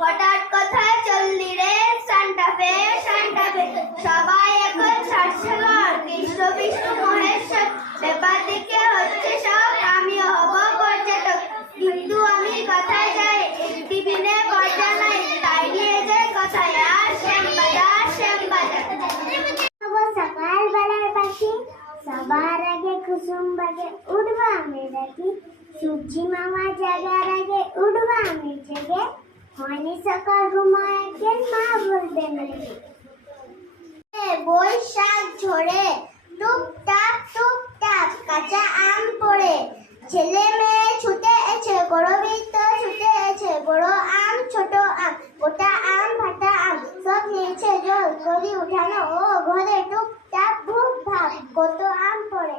হঠাৎ কথায় চললি রে সান্টাফে সান্টাফে সবাই এখন ছাড়ছাড় কৃষ্ণ বিষ্ণু মহেশ্বর ব্যাপার দেখে হচ্ছে সব আমিও হব পর্যটক কিন্তু আমি কথায় যাই টিফিনে পর্দা নাই তাই নিয়ে যাই কথায় আর শ্যামবাজার শ্যামবাজার সকালবেলার পাখি সবার আগে কুসুম বাগে উঠবো আমি ডাকি সূর্যি মামা জাগার আগে উঠবো আমি জেগে হয়নি সকাল ঘুমায় একদিন মা বলবেন বৈশাখ ঝরে টুকটাক কাঁচা আম পড়ে ছেলে মেয়ে ছুটে এসে গরবিত ছুটে এসে বড় আম ছোট আম গোটা আম ফাটা আম সব নিয়েছে জল গড়ি উঠানো ও ঘরে টুকটাক ভুক ভাব কত আম পড়ে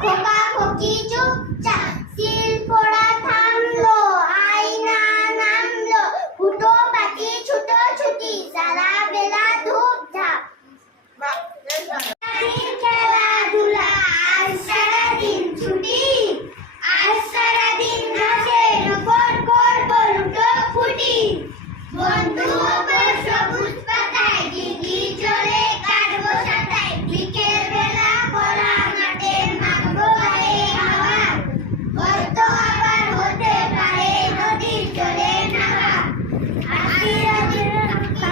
খোকা খোকি চুপচাপ সিল পড়া থামলো আয়না নামলো ফুটো পাখি ছুটো ছুটি সারা বেলা ধূপ ধাপ খেলাধুলা আজ সারাদিন ছুটি আজ সারাদিন ঘাসের উপর করবো লুটো ফুটি বন্ধু ওপর সবুজ পাতায় ডিঙি চলে কাটবো সাঁতায় বিকেল বেলা খোলা মাঠে মাখবো গায়ে হাওয়া হয়তো আবার হতে পারে নদীর জলে নামা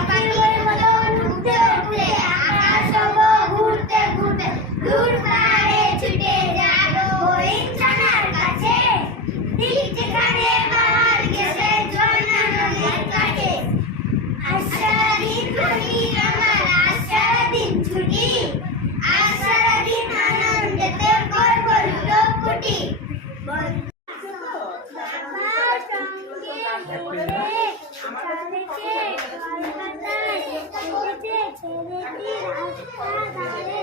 পাখির মতো উঠতে উঠতে আকাশ হবো ঘুরতে ঘুরতে দূর পাহাড়ে ছুটে যাবো হরিণ ছানার কাছে ঠিক যেখানে পাহাড় গেছে ঝর্ণা নদীর কাছে আজ সারাদিন হাসি আমার আজ সারাদিন ছুটি আজ সারাদিন আনন্দেতে করবো লুটোপুটি ছেলেটি রাস্তা ধারে